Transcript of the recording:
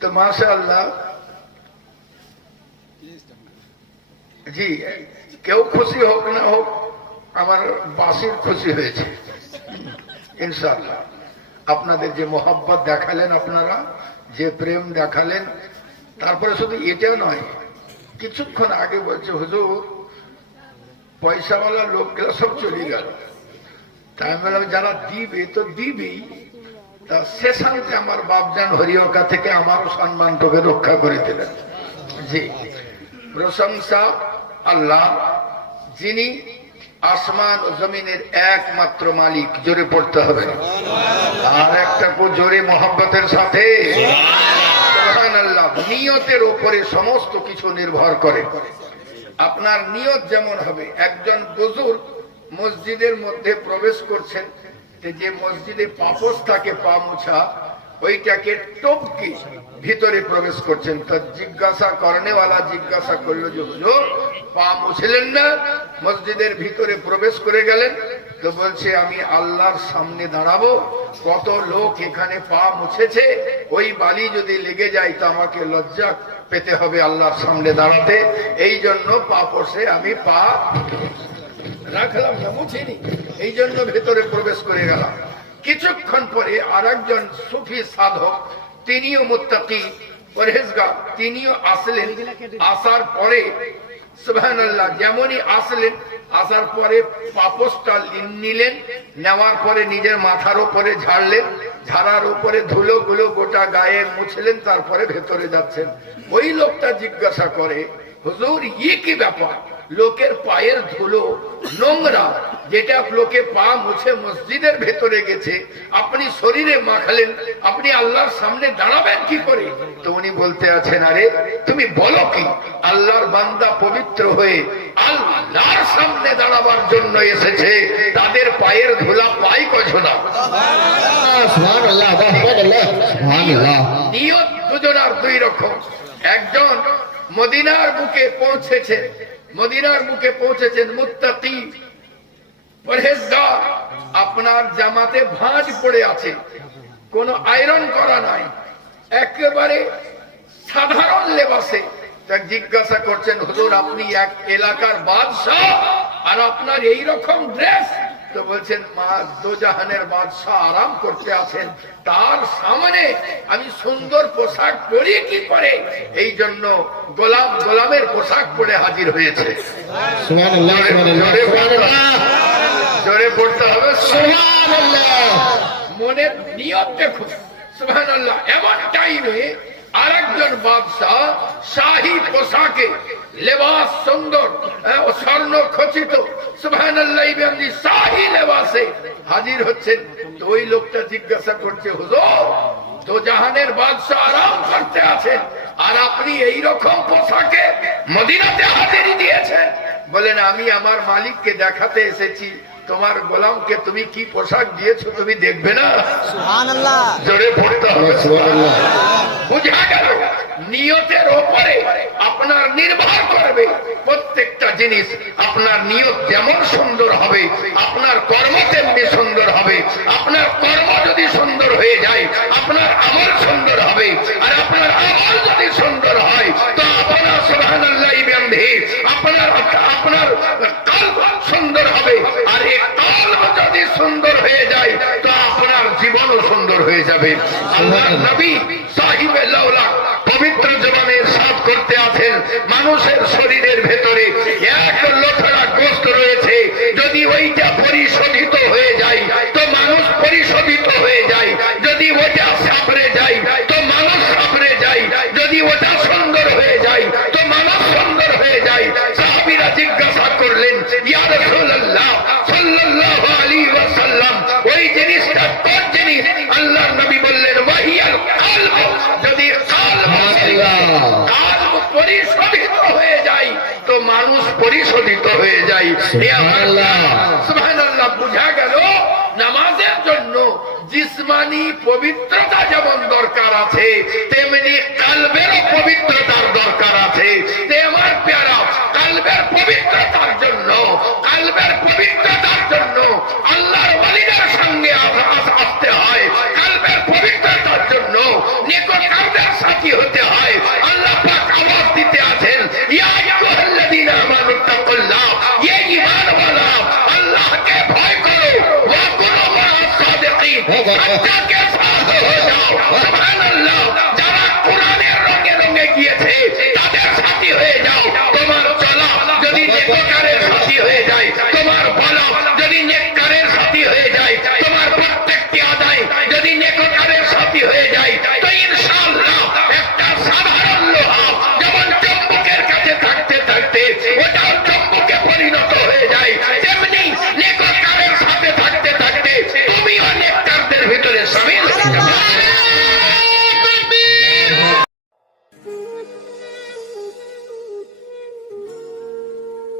তো মাশাআল্লাহ জি, কেউ খুশি হোক না হোক, আমার বাসির খুশি হয়েছে ইনশাআল্লাহ। আপনাদের যে মোহাব্বত দেখালেন, আপনারা যে প্রেম দেখালেন, তারপরে শুধু এটা নয়, কিছুক্ষণ আগে বলছে হুজুর পয়সাওয়ালা লোকগুলো সব চলে গেল। তাই আমি বললাম যারা দিবে তো দিবেই, তা শেষান্তে আমার বাপজান হরিয়কা থেকে আমারও সম্মানটাকে রক্ষা করে দিলেন। জি, প্রশংসা আল্লাহ, যিনি আসমান ও জমিনের একমাত্র মালিক। জোরে পড়তে হবে, আর একটা জোরে মোহাব্বতের সাথে সুবহানাল্লাহ। নিয়তের উপরে সমস্ত কিছু নির্ভর করে। আপনার নিয়ত যেমন হবে, একজন বুজুর্গ মসজিদের মধ্যে প্রবেশ করছেন, যে মসজিদে পাপোশ থাকে পা মুছা, ওইটাকে টপকে ভিতরে প্রবেশ করছেন। তো জিজ্ঞাসা করনেওয়ালা জিজ্ঞাসা করলো যে হুজুর পা মুছলেন না, মসজিদের ভিতরে প্রবেশ করে গেলেন? তো বলছে আমি আল্লাহর সামনে দাঁড়াবো, কত লোক এখানে পা মুছেছে, ওই বালি যদি লেগে যায় তো আমাকে লজ্জা পেতে হবে আল্লাহর সামনে দাঁড়াতে। এই জন্য পাপোশে আমি পা রাখলাম না, মুছিনি, এই জন্য ভেতরে প্রবেশ করে গেলাম। কিছুক্ষণ পরে আর একজন সুফি সাধক, তিনিও মুত্তাকি পরহেজগার, তিনিও আসলেন। আসার পরে সুবহানাল্লাহ, যেমনই আসলেন, আসার পরে পাপোশটা নিলেন, নেওয়ার পরে নিজের মাথার উপরে ঝাড়লেন, ঝাড়ার উপরে ধুলোগুলো গোটা গায়ে মুছলেন, তারপরে ভেতরে যাচ্ছেন। ওই লোকটা জিজ্ঞাসা করে হুজুর ইয়ে কি ব্যাপার, লোকের পায়ের ধুলো নোংরা, যেটা লোকে পা মুছে মসজিদের ভেতরে গেছে, আপনি শরীরে মাখালেন, আপনি আল্লাহর সামনে দাঁড়াবেন কি করে? তো উনি বলতে আছেন আরে তুমি বলো কি, আল্লাহর বান্দা পবিত্র হয়ে আল্লাহর সামনে দাঁড়াবার জন্য এসেছে, তাদের পায়ের ধুলা পাই কছনা। নিয়ত দুজনার দুই রকম। একজন মদিনার বুকে পৌঁছেছেন, মদিনার মুখে পৌঁছেছেন মুত্তাকি পরহেজগার, আপনার জামাতে ভাঁজ পড়ে আছে, কোনো আয়রন করা নাই, একেবারে সাধারণ লেবাসে। জিজ্ঞাসা করছেন হুজুর আপনি এক এলাকার বাদশাহ আর আপনার এই রকম ড্রেস? তো বলছেন মা দোজাহানের বাদশাহ আরাম করতে আছেন, তার সামনে আমি সুন্দর পোশাক পরি কি করে? এই জন্য গোলাম গোলামের পোশাক পরে হাজির হয়েছে। জোরে পড়তে হবে সুবহানাল্লাহ। মনের নিয়ত দেখুন সুবহানাল্লাহ। এমন টাইমে আরেকজন বাদশাহ শাহী পোশাকে, লেবাস সুন্দর, স্বর্ণ খচিত, সুবহানাল্লাহ, শাহী লেবাসে হাজির হচ্ছেন। তো ওই লোকটা জিজ্ঞাসা করছে হুজুর তো জাহানের বাদশাহ আরাম করতে আছেন আর আপনি এই রকম পোশাকে মদিনাতে হাজিরি দিয়েছেন? বলেন আমি আমার মালিককে দেখাতে এসেছি, তোমার গোলামকে তুমি কি পোশাক দিয়েছো তুমি দেখবে না? সুবহানাল্লাহ। জোরে পড়তে হবে সুবহানাল্লাহ। বুঝা গেল নিয়তের উপরে আপনার নির্ভর করবে প্রত্যেকটা জিনিস। আপনার নিয়ত যেমন সুন্দর হবে আপনার কর্ম তেমনি সুন্দর হবে। আপনার কর্ম যদি সুন্দর হয়ে যায় আপনার আমল সুন্দর হবে, আর আপনার আমল যদি সুন্দর হয় তো আপনার সুবহানাল্লাহ আপনার কলব সুন্দর হবে, আর এই কলব যদি সুন্দর হয়ে যায় তো আপনার জীবনও সুন্দর হয়ে যাবে। আল্লাহর নবী সাহিবে লাউলা পবিত্র জবানের সাথ করতে আছেন, মানুষের শরীরের ভেতরে এক লোথরা গোশত রয়েছে, যদি ওইটা পরিশোধিত হয়ে যায় তো মানুষ পরিশোধিত হয়ে যায়, যদি ওটা সাবরে যায় তো মানুষ সাবরে যায়, যদি ওটা সুন্দর হয়ে যায় তো মানুষ সুন্দর হয়ে যায়। সাহাবীরা জিজ্ঞাসা করলেন ইয়া রাসূলুল্লাহ সাল্লাল্লাহু আলাইহি ওয়াসাল্লাম ওই জিনিসটা কোন জিনিস? আল্লাহর নবী বললেন ওয়াহিয়াল কলব। যদি কলব পরিশোধিত হয়ে যায় তো মানুষ পরিশোধিত হয়ে যায়। সুবহানাল্লাহ। বুঝা গেল নামাজের জন্য জিসমানি পবিত্রতা যেমন দরকার আছে তেমনি কলবেরও পবিত্রতার দরকার আছে। আমার প্যারা কলবের পবিত্রতার জন্য, কলবের পবিত্রতার জন্য আল্লাহর ওয়ালিদের সঙ্গে আসতে হয়। কলবের পবিত্রতার জন্য নেককারদের সাথী যাকে সাথ হয়ে যাও, সুবহানাল্লাহ। যারা কোরআনের রঙে রঙে গিয়েছে তাদের সাথী হয়ে যাও। তোমার চলা যদি নেককারের সাথী হয়ে যায়, তোমার বলা যদি নেককার